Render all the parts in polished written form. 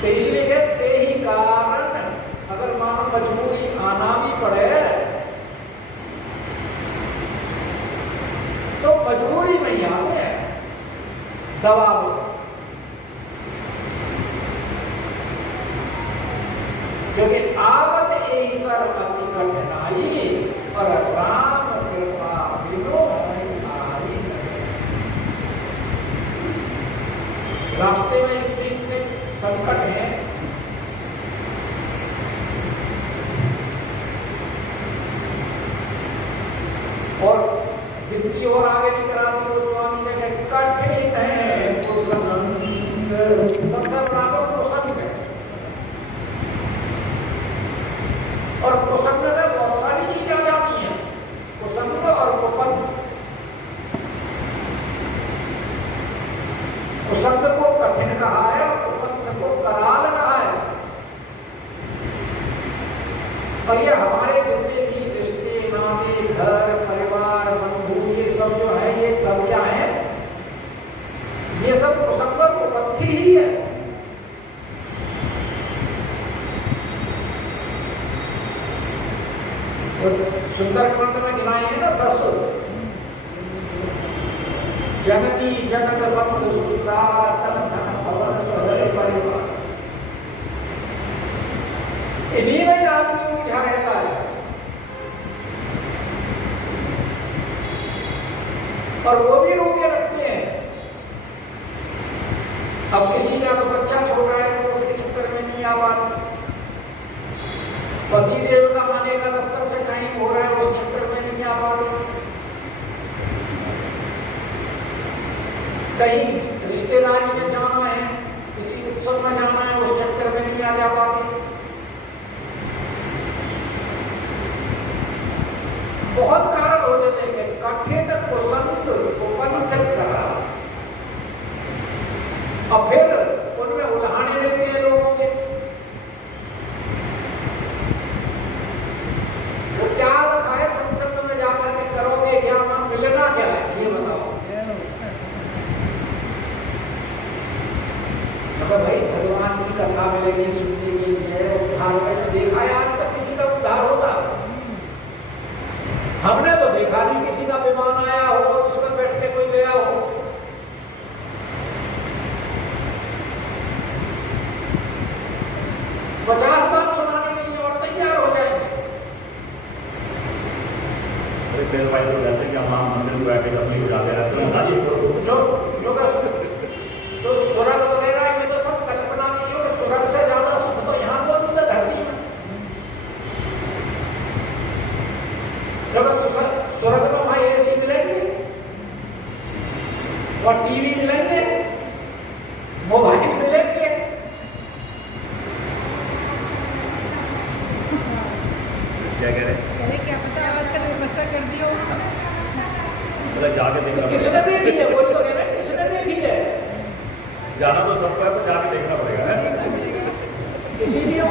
तो इसलिए कहते ही कारण मजबूरी आना भी पड़े तो मजबूरी में ही आते हैं दबाव। क्योंकि आवत ईश्वर अति कठिनाई पर राम कृपा बिनो आई। रास्ते में इतने संकट है, और वित्तीय और आगे भी करा दी तो स्वामी ने कहा कठिन है सबसे बड़ा तो प्रसंग है। और प्रसंग में बहुत सारी चीजें आ जाती हैं, प्रसंग और प्रपंच। प्रसंग को कठिन कहा है और प्रपंच को कराल कहा है। और ये हमारे जितने भी रिश्ते नाते घर परिवार बंधु ये सब जो है ये सब क्या है, ये सब प्रसंग और प्रपंच ही है। सुंदरकांड में गिनाए हैं ना 10 जननी जनक बंधु सुता तन धन भवन स्वहरे परिवार। इन्हीं में आदमी उलझा रहता है। और वो भी रोके रखते हैं। अब किसी का तो बच्चा छोटा है तो उसके चक्कर में नहीं आ पाता, पति देव का आने का दफ्तर से टाइम हो रहा है उस चक्कर में नहीं आ पाता, कहीं रिश्तेदारी में जाना है किसी उत्सव में जाना है उस चक्कर में नहीं आ जा पाते। बहुत कारण हो जाते हैं। कठिन प्रसंग उपंथ करा और फिर उनमें उल्हाने मिलते हैं लोगों के। वो क्या रखा है सत्संग में जाकर के करोगे क्या, वहां मिलना क्या है ये बताओ। मतलब भाई भगवान की कथा मिलेगी सुनने के लिए, उद्धार में देखा है आज तक किसी का उद्धार होता? हमने तो देखा नहीं किसी का विमान आया हो और उसमें बैठ के कोई गया हो। पचास बात सुनाने के लिए और तैयार हो जाएंगे। अरे भाई तो कहते हैं कि हम मंदिर में बैठे अपनी बुझाते रहते हैं जो स्वर्ग वगैरह ये तो सब कल्पना नहीं हो। स्वर्ग से ज्यादा सुख तो यहाँ मौजूद है धरती में। स्वर्ग में वहां एसी मिलेंगे और टीवी मिलेंगे, मोबाइल मिलेंगे। क्या कह रहे? क्या पता आजकल व्यवस्था कर दी हो। मतलब जाके देखना किसने देखी है? वही तो कह रहे हैं किसने देखी है? जाना तो सबको है तो जाके देखना पड़ेगा। इसीलिए वो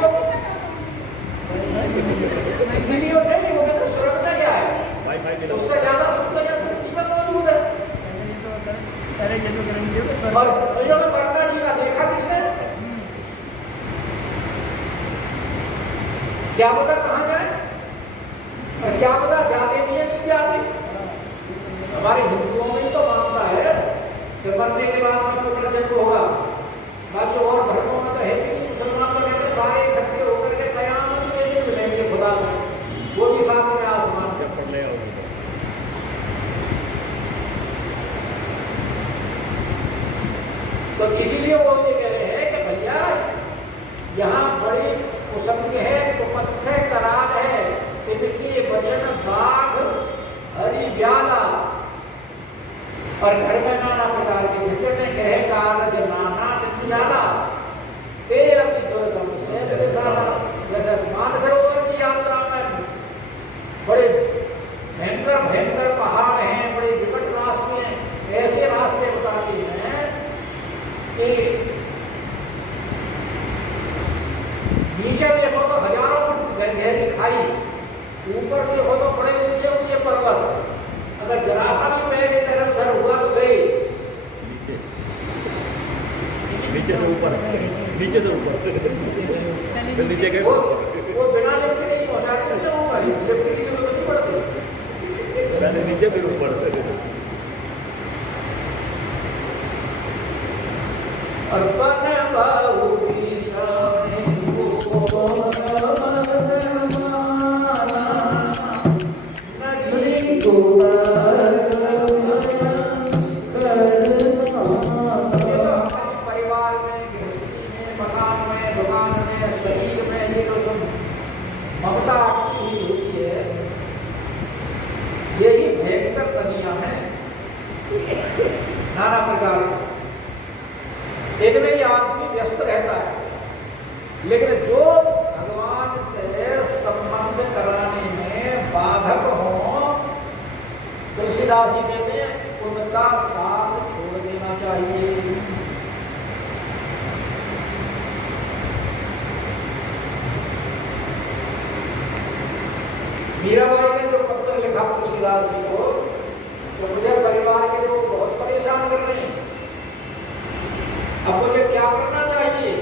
नहीं वो कहते स्वर्ग में क्या है, उससे ज्यादा सुख तो यहाँ धरती में मौजूद है। और ब्रह्मा जी का देखा किसने? क्या पता कहाँ जाए और क्या पता जाते भी है नहीं जाते। हमारे हिंदुओं में ही तो मानता है कि मरने के बाद में पुनर्जन्म होगा। बाकी और धर्मों में तो है कि नहीं। मुसलमान तो कहते सारे इकट्ठे होकर के कयामत में नहीं मिलेंगे खुदा से, वो भी साथ में आसमान पे पड़ लेगा। तो इसीलिए वो ये कह रहे हैं कि भैया यहाँ बड़ी कुसंग है, कुपत्थे कराल है, इनके वचन बाघ हरि व्याला। और घर में नाना प्रकार के घटे में कहे कारज नाना निजाला, तेरति दुर्गम शैल विशाला। जैसे मानसरोवर की यात्रा में बड़े भयंकर भयंकर पहाड़ हैं, बड़े विकट रास्ते हैं। ऐसे रास्ते बताते हैं कि नीचे देखो तो हजारों फुट गहरी खाई, ऊपर देखो तो बड़े ऊंचे ऊंचे पर्वत। अगर जरा सा भी पैर इधर उधर हुआ तो गए नीचे से ऊपर, नीचे से ऊपर, नीचे गए वो बिना लिफ्ट भाई, लिफ्ट की जरूरत नहीं पड़ती। पहले नीचे फिर ऊपर से और बन बाहु की शान को नदी को परिवार में, गृहस्थी में, मकान में, दुकान में, शरीर में, ये तो सब ममता की हुई होती है। यही भयंकर तनियां हैं नाना प्रकार की। इनमें ये आदमी व्यस्त रहता है, लेकिन जो भगवान से संबंध कराने में बाधक हो, तुलसीदास जी कहते हैं उनका साथ छोड़ देना चाहिए। मीराबाई ने जो पत्र लिखा तुलसीदास जी को, तो मुझे परिवार के लोग बहुत परेशान कर रहे हैं, अब मुझे क्या करना चाहिए?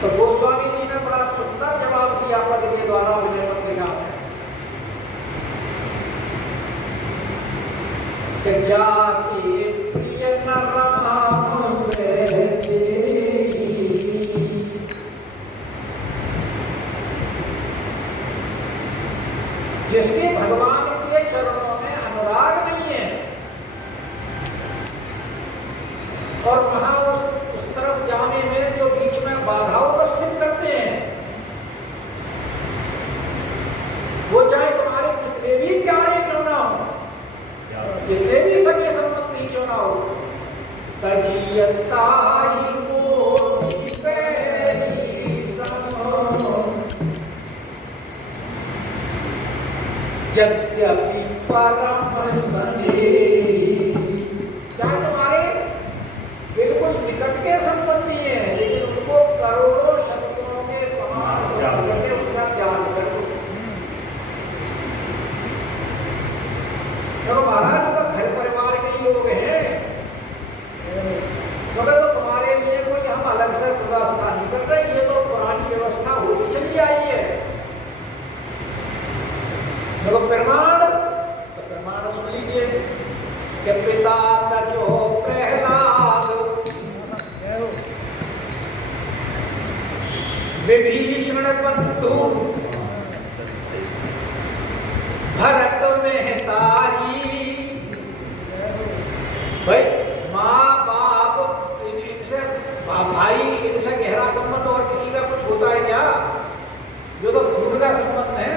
तो गोस्वामी जी ने बड़ा सुंदर जवाब दिया पद के द्वारा विनय पत्रिका में कि जाके प्रिय न राम जिसके भगवान के चरणों में अनुराग नहीं है और वहां उस तरफ जाने में जो बीच में बाधा उपस्थित करते हैं, वो चाहे तुम्हारे कितने भी प्यारे क्यों ना हो, कितने भी सगे संबंधी क्यों ना हो, तजियताई मोहि पैरी समो यद्यपि परम स्नेही। चाहे तुम्हारे बिल्कुल निकट के संबंधी हैं, लेकिन उनको करोड़ों शत्रुओं के समान समझ करके उनका त्याग करो। तो महाराज तो घर परिवार के ही लोग हैं, तो तुम्हारे लिए कोई हम अलग से व्यवस्था नहीं कर रहे, ये तो पुरानी व्यवस्था होती चली आई है। देखो प्रमाण, तो प्रमाण सुन लीजिए कि पिता का जो प्रहलाद विभीषण बंधु भरत में तारी, भाई माँ बाप इनसे भाई इनसे गहरा संबंध और किसी का कुछ होता है क्या? जो तो खून का संबंध है,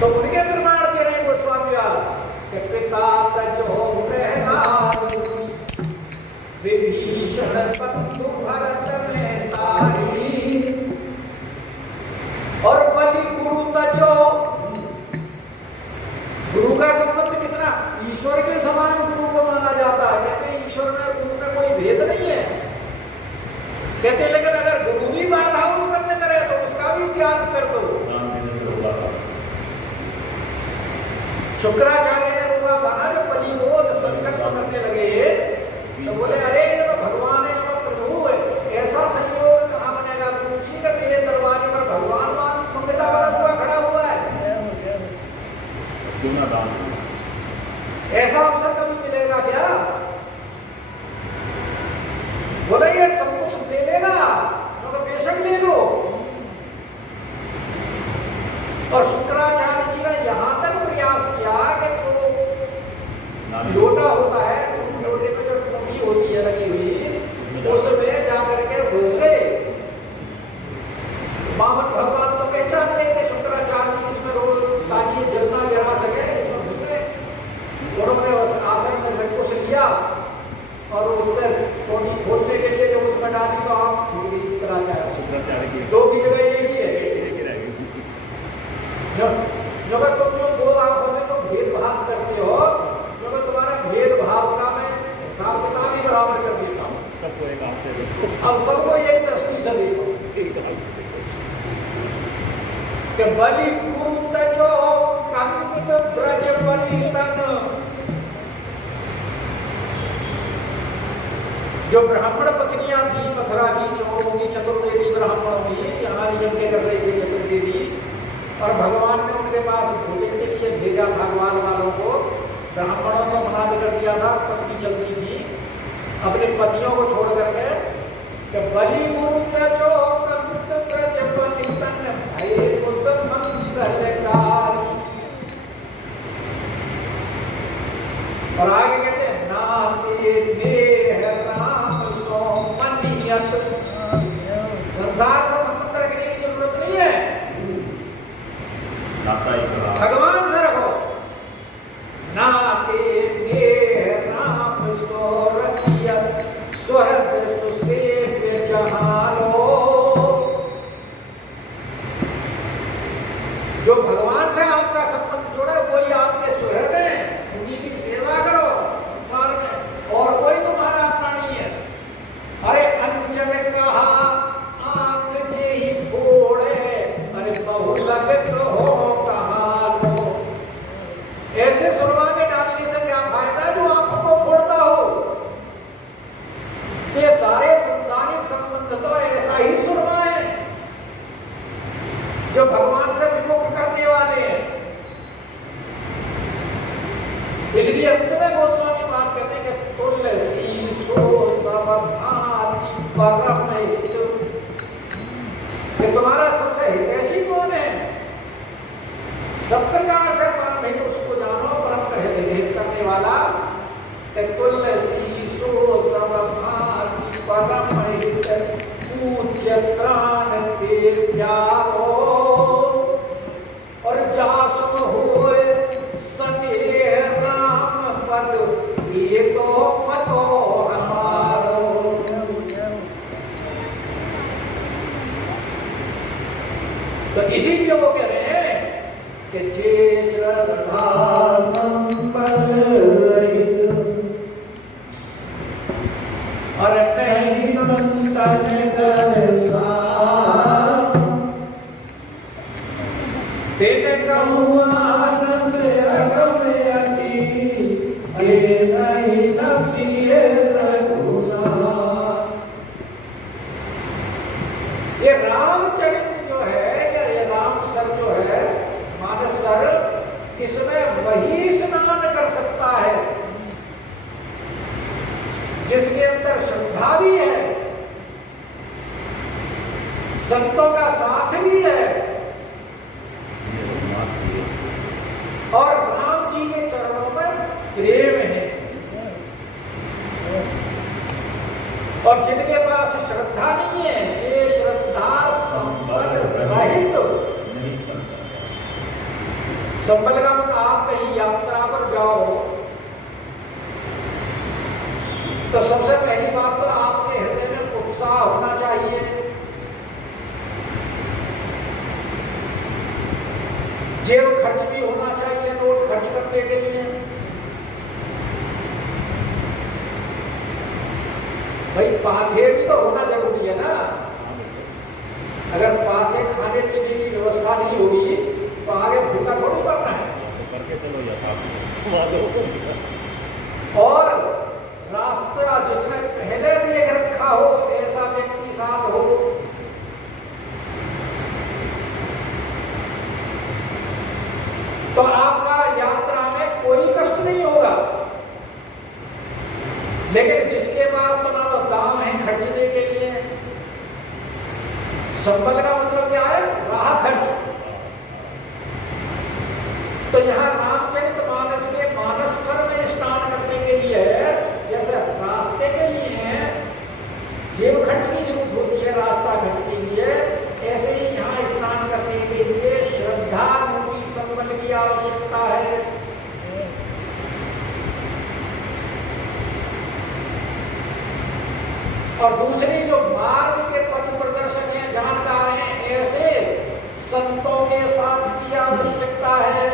तो उनके प्रमाण दे रहे हैं गोस्वामी कि पिता तजो प्रहलाद विभीषण बंधु भरत में तारी, और बलि गुरु तजो, गुरु का संबंध कितना ईश्वर के समान गुरु को माना जाता है। कहते हैं ईश्वर में गुरु में कोई भेद नहीं है, कहते हैं लेकिन अगर गुरु भी बाधा उत्पन्न करे तो उसका भी त्याग कर दो। शुक्राचार्य ने रोगा बना जब बलि को संकल्प करने लगे, तो बोले अरे ये तो भगवान है, वो प्रभु है, ऐसा संयोग कहाँ बनेगा गुरु जी का मेरे दरवाजे पर भगवान मंगता बना हुआ खड़ा हुआ है, ऐसा अवसर कभी मिलेगा क्या? बोले ये सब कुछ ले लेगा तो बेशक ले लो। और शुक्राचार्य जी ने यहाँ तक प्रयास किया कि जो लोटा होता है, लोटे में जो टोपी होती है लगी हुई, उसमें जाकर के घुसे। बामन भगवान तो पहचानते हैं कि शुक्राचार्य जी इसमें रोज ताकि जल ना गिरा सके, इसमें घुसे। उन्होंने आसन में सब कुछ लिया और उससे टोपी खोलने के लिए जब उसमें डाली तो आप शुक्राचार्य की दो की जगह एक ही है। जो तुम जो दो आंखों से तुम भेदभाव करते हो, जो तुम्हारा भेदभाव का मैं हिसाब किताब ही बराबर कर देता हूँ, सबको एक आंख से देखो, अब सबको एक दृष्टि से देखो। कि बलि कूत जो कंपित ब्रज बलि तन, जो ब्राह्मण पत्नियां थी मथुरा की, चौरों की, चतुर्वेदी ब्राह्मणों की, यहाँ यज्ञ कर रही थी चतुर्वेदी, और भगवान ने उनके पास भोजन के लिए भेजा भगवान वालों को। ब्राह्मणों को मना कर दिया था, पत्नी चलती थी अपने पतियों को छोड़ करके कि बलि मुक्त जो कपित प्रजपनितन भय बुद्ध मंगलकारी। और आगे कहते हैं नाते देह राम सो मनियत। संसार से संबंध रखने की जरूरत नहीं है, भगवान से रखो। नाते देह राम सो रखियत सुहृद सुसेव्य जहालो। जो भगवान से आपका संबंध जुड़ा है वही आपके सुहृद हैं, उन्हीं की सेवा करो संसार में, और कोई तुम्हारा अपना नहीं है। अरे अंजन कहा आंख जे ही फोड़े, अरे बहुलग हो कहा लो। ऐसे सुरमा के डालने से क्या फायदा जो आंखों को फोड़ता हो। ये सारे संसारिक संबंध तो ऐसा ही सुरमा है जो भगवान से विमुख करने वाले हैं। इसलिए अंत में गोस्वामी बात कहते हैं कि तुलसी सो सब भांति परम हितु। कि तुम्हारा सबसे हितैषी कौन है, सब प्रकार से परम हित उसको जानो, परम हित करने वाला। तुलसी सो सब भांति परम हित पूज्य प्राण ते प्यारो। और जासु होए स्नेह राम पद ये तो पतो हमारो। तो इसीलिए वो कह रहे हैं कि जे श्रद्धा संपल और नहीं संतन करसा तेने कहुआनंद अगमयति ये नहीं तपिए रघुना। ये रामचरित्र जो है, ये राम सर जो है, मानस सर, इसमें वही स्नान कर सकता है जिसके अंदर श्रद्धा भी है, संतों का साथ भी है, और राम जी के चरणों में प्रेम है। और जिनके पास श्रद्धा नहीं है, ये श्रद्धा संबल रहित। संबल का मतलब आप कहीं यात्रा पर जाओ तो सबसे पहली बात तो आपके हृदय में उत्साह होना चाहिए। जेब खर्च भी होना चाहिए, नोट खर्च करने के लिए। भाई पाथे भी तो होना जरूरी है ना। अगर पाथे खाने पीने की व्यवस्था नहीं होगी तो आगे भूखा थोड़ी पड़ना है। करके चलो या और रास्ता जिसमें पहले देख रखा हो ऐसा व्यक्ति साथ हो। तो आपका यात्रा में कोई कष्ट नहीं होगा। लेकिन जिसके पास तो ना तो दाम है खर्चने के लिए, संबल का मतलब क्या है, राह खर्च। तो यहाँ रामचरितमानस के मानस सर में स्नान करने के लिए जैसे रास्ते के लिए जेब खर्च की जरूरत होती है रास्ता खर्च के लिए, ऐसे ही यहाँ स्नान करने के लिए श्रद्धा रूपी संबल की आवश्यकता है। और दूसरी जो मार्ग के पथ प्रदर्शक हैं, जानकार हैं, ऐसे संतों के साथ की आवश्यकता है।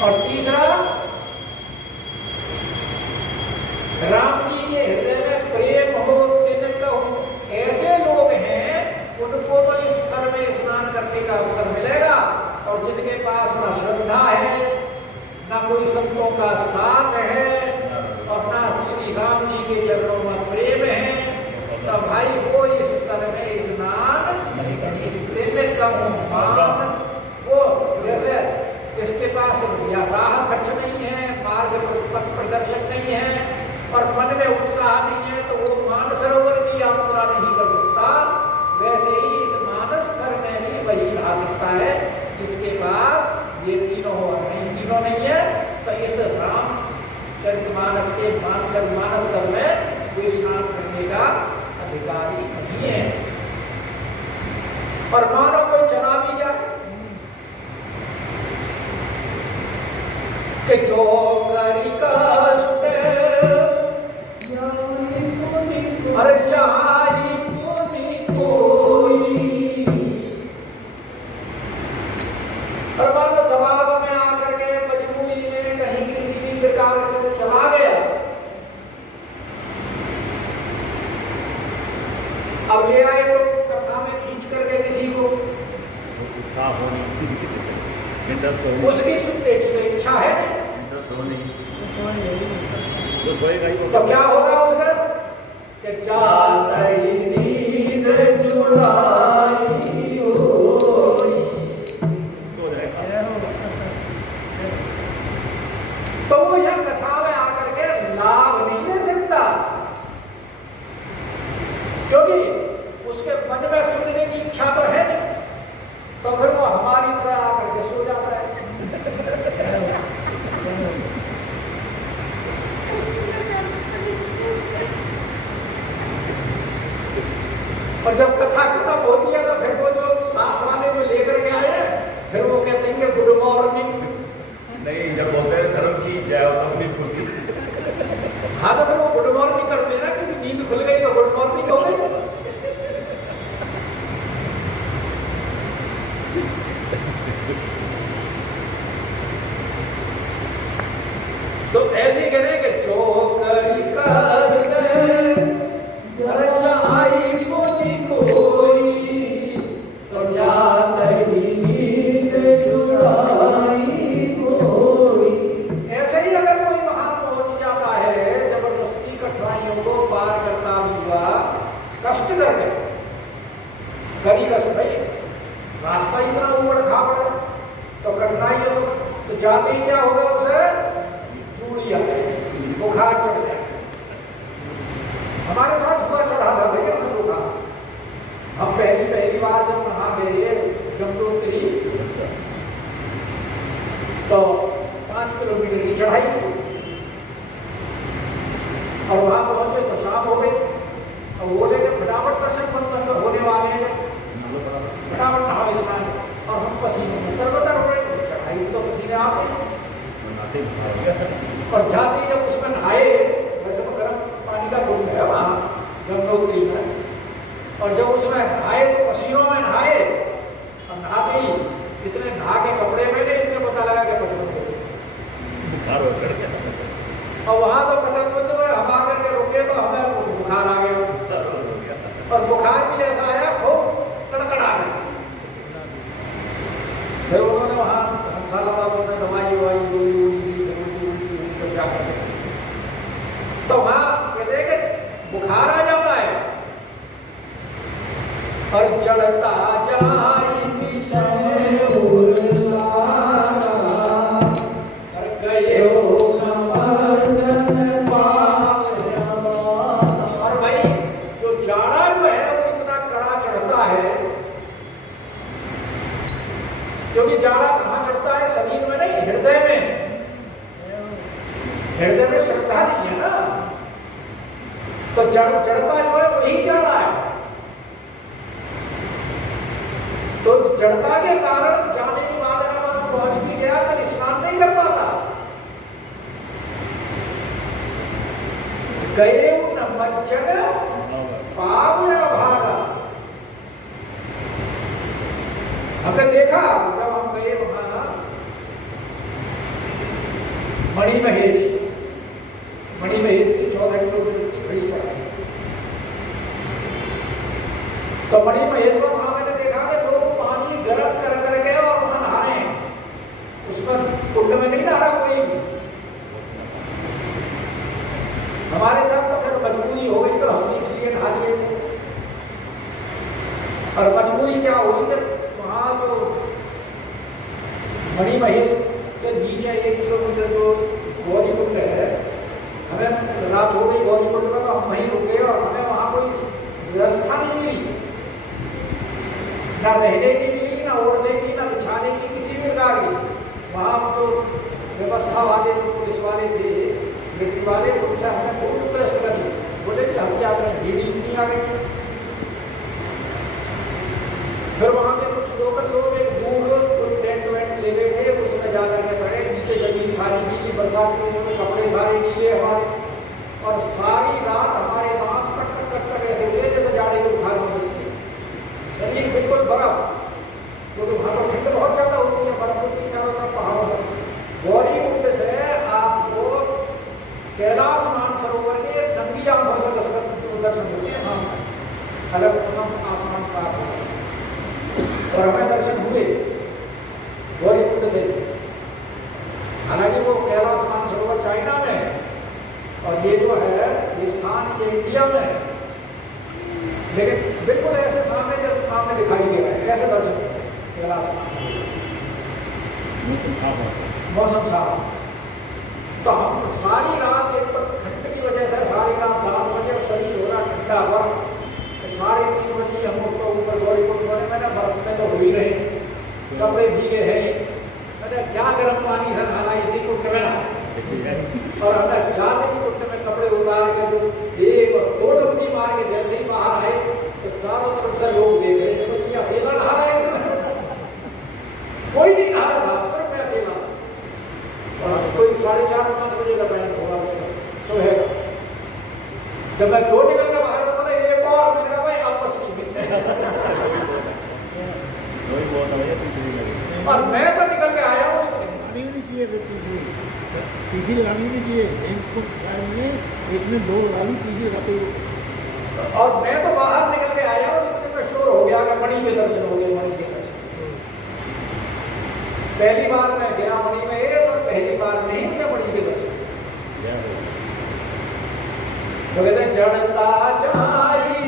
और तीसरा, राम जी के हृदय में प्रेम हो, तिलक हो। ऐसे लोग हैं उनको तो इस स्तर में स्नान करने का अवसर मिलेगा। और जिनके पास न श्रद्धा है, न कोई संतों का साथ है, और न श्री राम जी के चरणों में प्रेम है, कम मानस, वो जैसे इसके पास या राह खर्च नहीं है, मार्ग पथ प्रदर्शक नहीं है और मन में उत्साह नहीं है, तो वो मानसरोवर की यात्रा नहीं कर सकता। वैसे ही इस मानस सर में भी वही आ सकता है जिसके पास ये तीनों नहीं है। तो इस रामचरितमानस के मानस सर में कोई स्नान करने का अधिकारी नहीं है। और मानो कोई चला भी जाए कि जो करी कष्ट अरे चाही कोई, और मानो दबाव में आकर के मजबूरी में कहीं किसी भी प्रकार से चला गया, अब ले आए तो कथा में खींच करके किसी को उसकी सुनने की तो इच्छा है, तो क्या होगा उसका कि जातई नींद जुड़ाई होई, तो वो यह कथा में आकर के लाभ नहीं ले सकता, क्योंकि उसके मन में सुनने की इच्छा तो है नहीं, तो फिर वो हमारी तरह आकर के सो जाता है। और जब कथा खत्म होती है तो फिर वो जो साथ वाले जो लेकर के आए फिर वो कहते हैं कि गुड मॉर्निंग नहीं, जब बोलते हैं धर्म की जय हो तो अपनी पूरी। हाँ, तो फिर वो गुड मॉर्निंग करते हैं ना, क्योंकि नींद खुल गई तो गुड मॉर्निंग हो गई। तो ऐसे कह रहे हैं कि जो करी कष्ट अरे चाही कोई तो जातई नींद जुड़ाई होई। ऐसे ही अगर कोई वहां पहुंच जाता है, जबरदस्ती कठिनाइयों को पार करता हुआ कष्ट करके, करी कष्ट भाई रास्ता इतना उबड़ खाबड़ है, तो कठिनाइयों तो जाते ही क्या होगा, उसे चूड़िया बुखार चढ़ जाए। हमारे साथ हुआ चढ़ा था भैया बुखार, हम पहली बार जब वहां गए गंगोत्री, तो 5 किलोमीटर की चढ़ाई थी और वहां पहुंचे तो शाम हो गई। और वो लेके फटाफट दर्शन बंद होने वाले हैं, फटाफट नहा स्नान, और हम पसीने में तरबतर हो गए। चढ़ाई तो पसीने आते हैं, और जाते ही जब उसमें नहाए, वैसे तो गर्म पानी का कुंड है वहाँ गंगोत्री में, और जब उसमें नहाए तो पसीनों में नहाए, और नहाते ही इतने नहा के कपड़े पहने, इतने पता लगा कि बुखार हो चढ़ गया। और वहाँ तो पटक बंद हुए, हम आकर के रुके तो हमें बुखार आ गया, और बुखार भी ऐसा आया खूब कड़कड़ा गया। फिर उन्होंने वहाँ धर्मशाला वालों ने दवाई तो वहाँ कहते हैं कि बुखार आ जाता है और चढ़ता जाई विषय और भाई जो जाड़ा जो है वो इतना कड़ा चढ़ता है, क्योंकि जाड़ा कहाँ चढ़ता है, शरीर में नहीं, हृदय में। हृदय में श्रद्धा नहीं है ना, तो जड़ता जो है वही जाड़ा है। तो जड़ता के कारण जाने के बाद अगर वहां पहुंच भी गया तो स्नान नहीं कर पाता। गए न मज्जन पाप या भागा। हमने देखा जब हम गए वहां मणिमहेश की 14 किलोमीटर की बड़ी चढ़ाई, तो मणिमहेश में वहां मैंने देखा कि लोग पानी गर्म कर करके और वहां नहा रहे हैं, उसमें कुंड में नहीं नहा रहा कोई। हमारे साथ तो खैर मजबूरी हो गई, तो हमने इसलिए नहा लिए थे। और मजबूरी क्या हुई कि वहां वहाँ तो मणि महेश से बीच है 1 किलोमीटर जो गौरी कुंड है। हमें रात हो गई गौरी कुंड में, तो हम वहीं रुके और हमें वहाँ कोई व्यवस्था नहीं मिली, ना रहने की मिली, ना ओढ़ने की, ना बिछाने की, किसी भी प्रकार की। वहाँ तो व्यवस्था वाले जो पुलिस वाले थे, मिलिट्री वाले, उनसे हमने खूब रिक्वेस्ट कर दी, बोले कि हम क्या करें, भीड़ इतनी आ गई। फिर वहाँ के कुछ लोकल लोग एक दूर कोई टेंट वेंट ले गए थे, उसमें जा करके पड़े, नीचे जमीन सारी गीली, बरसात के दिनों में कपड़े सारे गीले हमारे, और सारी रात हमारे दांत कट कट ऐसे हुए जैसे जाड़े के बुखार में बची, शरीर बिल्कुल बर्फ, क्योंकि वहाँ पर ठंड बहुत ज़्यादा होती है, बर्फ होती है चारों तरफ पहाड़ों पर। गौरी कुंड से आपको कैलाश मानसरोवर के नंदी जाम भर दर्शन होते हैं सामने, अगर आसमान साफ हो। और हमें दर्शन हुए गौरी कुंड से। हालांकि वो कैलाश मानसरोवर चाइना में है और ये जो है ये स्थान ये इंडिया में है, लेकिन बिल्कुल ऐसे सामने जब सामने दिखाई दे रहा है, कैसे दर्शन करते हैं कैलाश। मौसम साफ, तो हम सारी रात एक तो ठंड की वजह से सारी रात 10 बजे शरीर हो रहा ठंडा हुआ, 3:30 बजे हम लोग तो ऊपर गौरी कुंड होने में ना बर्फ में तो हो ही रहे, कपड़े भीगे हैं, मैंने क्या गर्म पानी से नहाना इसी कुंड में ना, और हमें क्या नहीं कुंड में कपड़े उतार के तो एक 2 डुबकी मार के जैसे ही बाहर आए तो चारों तरफ से लोग देख रहे थे, तो अकेला नहा रहा है इसमें, कोई नहीं नहा रहा था, सिर्फ मैं अकेला। और कोई 4:30-5 बजे का टाइम होगा सुबह का, जब मैं 2 निकल के बाहर तो बोला एक और, मैंने कहा भाई आपस की और मैं तो निकल के आया हूँ, पीछे लानी नहीं चाहिए, एक में 2 वाली पीछे रखे। और मैं तो बाहर निकल के आया हूँ, इतने में शोर हो गया कि मणि के दर्शन हो गए, मणि के दर्शन। पहली बार मैं गया मणि में और पहली बार में ही मैं मणि के दर्शन, तो कहते चढ़ता जाई